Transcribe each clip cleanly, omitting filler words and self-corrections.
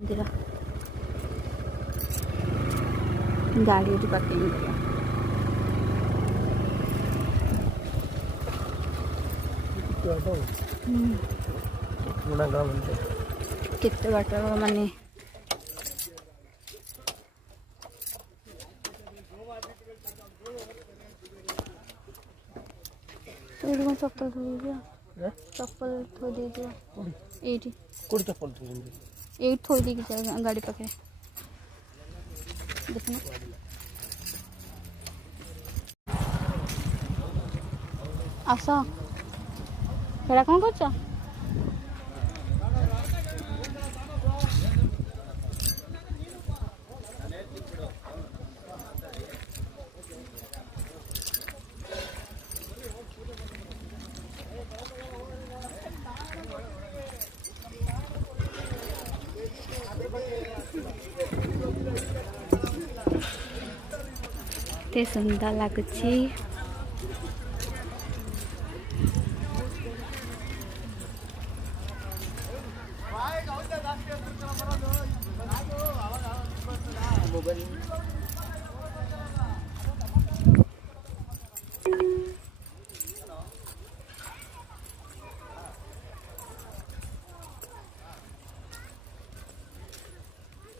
मंदिर गाड़ी पार्किंग केते बाट माने तो चप्पल चप्पल थोड़ी दे दियो एटी कोड चप्पल थोड़ी थोड़ी दी गाड़ी पाखे देखना आस हेड़ा कौन कर सुंदर लगुच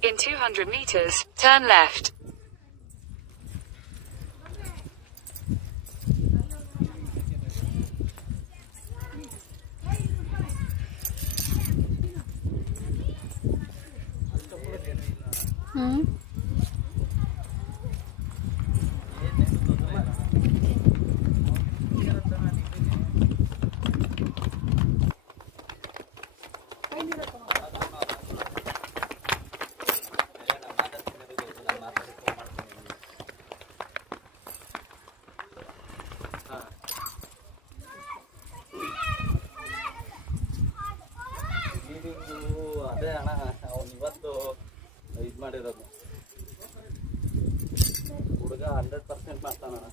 In 200 meters, turn left. ಅದೇ ಅಣ್ಣ ಅವ್ನು ಇವತ್ತು ಇದು ಮಾಡಿರೋದು ಹುಡುಗ 100% ಮಾಡ್ತಾನಣ್ಣ.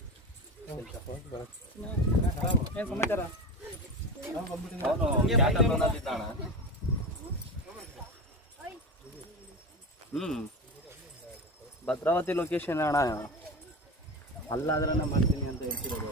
ಏನು ಸಮಾಚಾರ? ಅವನು ಕ್ಯಾಟಲೋನಲ್ಲಿದ್ದಾಣ. ಭದ್ರಾವತಿ ಲೊಕೇಶನ್ ಅಣ್ಣ, ಅಲ್ಲಾದ್ರೆ ಮಾಡ್ತೀನಿ ಅಂತ ಹೇಳ್ತಿರೋದು.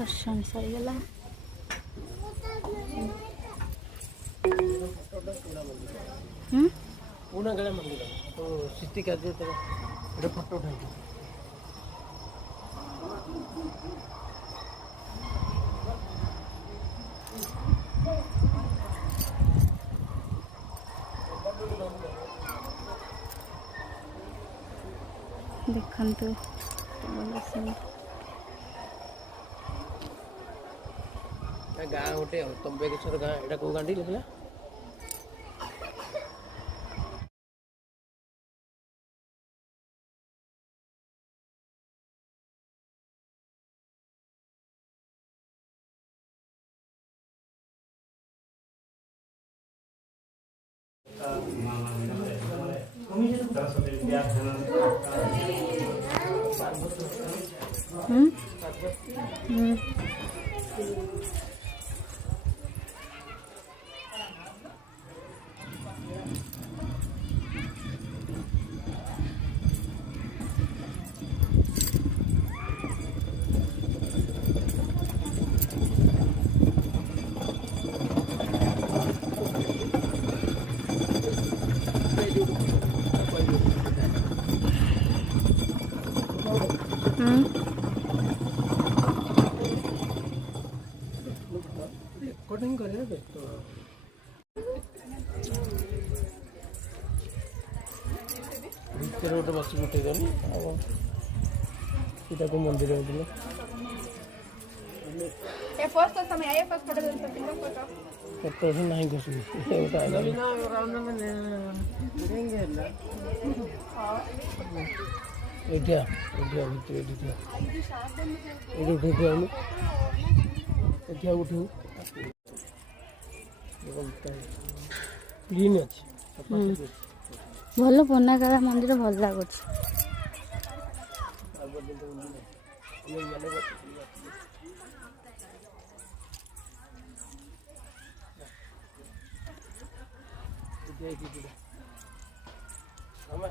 दर्शन सरीगला पूनागला मंदिर तो सिटी का जो फोटो उठाई देखंतु गाँ गोटे तंबेश्वर गाँ एटा को गाँडी लगला शूटिंग करे तो ଭିତରେ ଗୋଟେ ବସିକି ଉଠେଇଦେଲି ଆଉ ଏଇଟାକୁ ମନ୍ଦିର ହେଇଥିଲା ଫଟୋ ନାହିଁ ଘଷୁନି ଏଇଠିଆ ଭିତରେ ଏଇଠି ଥିଲା ଏଇଠି ଉଠେଇଥିବ ଆମେ ଏଠି ଆଉ ଉଠିବୁ କ୍ଲିନ୍ ଅଛି ଭଲ ପୁରୁଣାକାଳ ମନ୍ଦିର ଭଲ ଲାଗୁଛି। ଆମେ